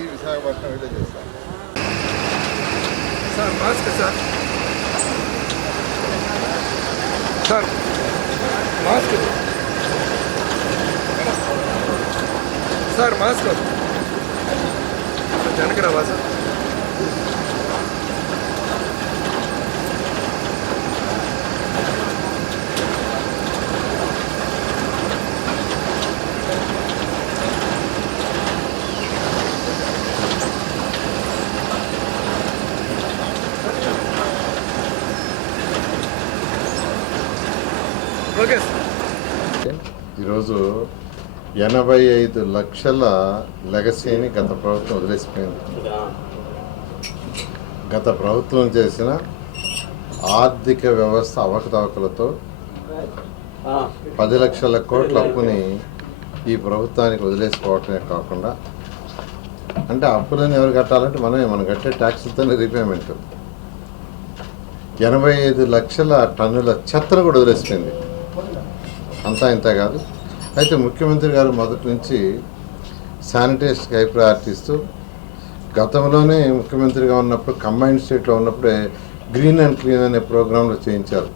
ఇది విశాఖపట్నం అయితే చేస్తాం sir mask sir sir mask sir mask వెనక రావా సార్ ఓకే. ఈరోజు ఎనభై ఐదు లక్షల లెగసీని గత ప్రభుత్వం వదిలేసిపోయింది. గత ప్రభుత్వం చేసిన ఆర్థిక వ్యవస్థ అవకతవకలతో పది లక్షల కోట్ల అప్పుని ఈ ప్రభుత్వానికి వదిలేసుకోవటమే కాకుండా అంటే అప్పులను ఎవరు కట్టాలంటే మనమే మనం కట్టే ట్యాక్స్లతోనే రీపేమెంట్. ఎనభై ఐదు లక్షల టన్నుల చెత్తను కూడా వదిలేసిపోయింది. అంతా ఇంత కాదు. అయితే ముఖ్యమంత్రి గారు మొదటి నుంచి శానిటేషన్కి హై ప్రయారిటీ ఇస్తూ గతంలోనే ముఖ్యమంత్రిగా ఉన్నప్పుడు కంబైన్డ్ స్టేట్లో ఉన్నప్పుడే గ్రీన్ అండ్ క్లీన్ అనే ప్రోగ్రాంలు చేయించారు.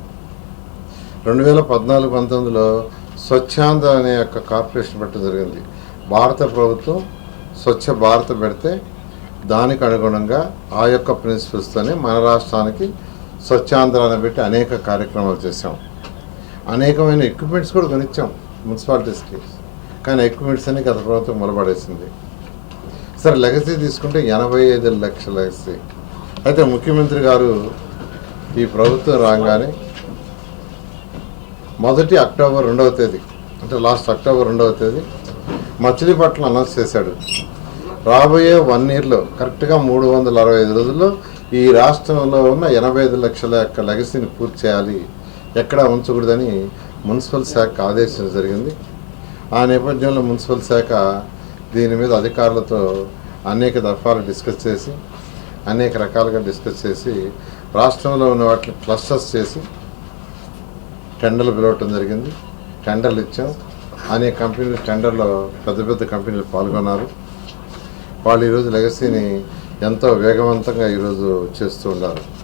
రెండు వేల పద్నాలుగు పంతొమ్మిదిలో స్వచ్ఛాంద అనే యొక్క కార్పొరేషన్ పెట్టడం జరిగింది. భారత ప్రభుత్వం స్వచ్ఛ భారత్ పెడితే దానికి అనుగుణంగా ఆ యొక్క ప్రిన్సిపల్స్తోనే మన రాష్ట్రానికి స్వచ్ఛాంధ్ర అని పెట్టి అనేక కార్యక్రమాలు చేశాం. అనేకమైన ఎక్విప్మెంట్స్ కూడా కొనిచ్చాం మున్సిపాలిటీస్కి. కానీ ఎక్విప్మెంట్స్ అన్ని గత ప్రభుత్వం మొలబడేసింది. సరే లెగసీ తీసుకుంటే ఎనభై ఐదు లక్షల లెగసీ అయితే ముఖ్యమంత్రి గారు ఈ ప్రభుత్వం రాగానే మొదటి అక్టోబర్ రెండవ తేదీ అంటే లాస్ట్ అక్టోబర్ రెండవ తేదీ మచిలీపట్నం అనౌన్స్ చేశాడు. రాబోయే వన్ ఇయర్లో కరెక్ట్గా మూడు వందల అరవై ఐదు రోజుల్లో ఈ రాష్ట్రంలో ఉన్న ఎనభై ఐదు లక్షల యొక్క లెగసీని పూర్తి చేయాలి. ఎక్కడ ఉంచకూడదని మున్సిపల్ శాఖ ఆదేశం జరిగింది. ఆ నేపథ్యంలో మున్సిపల్ శాఖ దీని మీద అధికారులతో అనేక దఫాలు డిస్కస్ చేసి అనేక రకాలుగా డిస్కస్ చేసి రాష్ట్రంలో ఉన్న వాటిని క్లస్టర్స్ చేసి టెండర్లు పిలవటం జరిగింది. టెండర్లు ఇచ్చాం. అనేక కంపెనీలు టెండర్లో పెద్ద పెద్ద కంపెనీలు పాల్గొన్నారు. వాళ్ళు ఈరోజు లెగసీని ఎంతో వేగవంతంగా ఈరోజు చేస్తూ ఉన్నారు.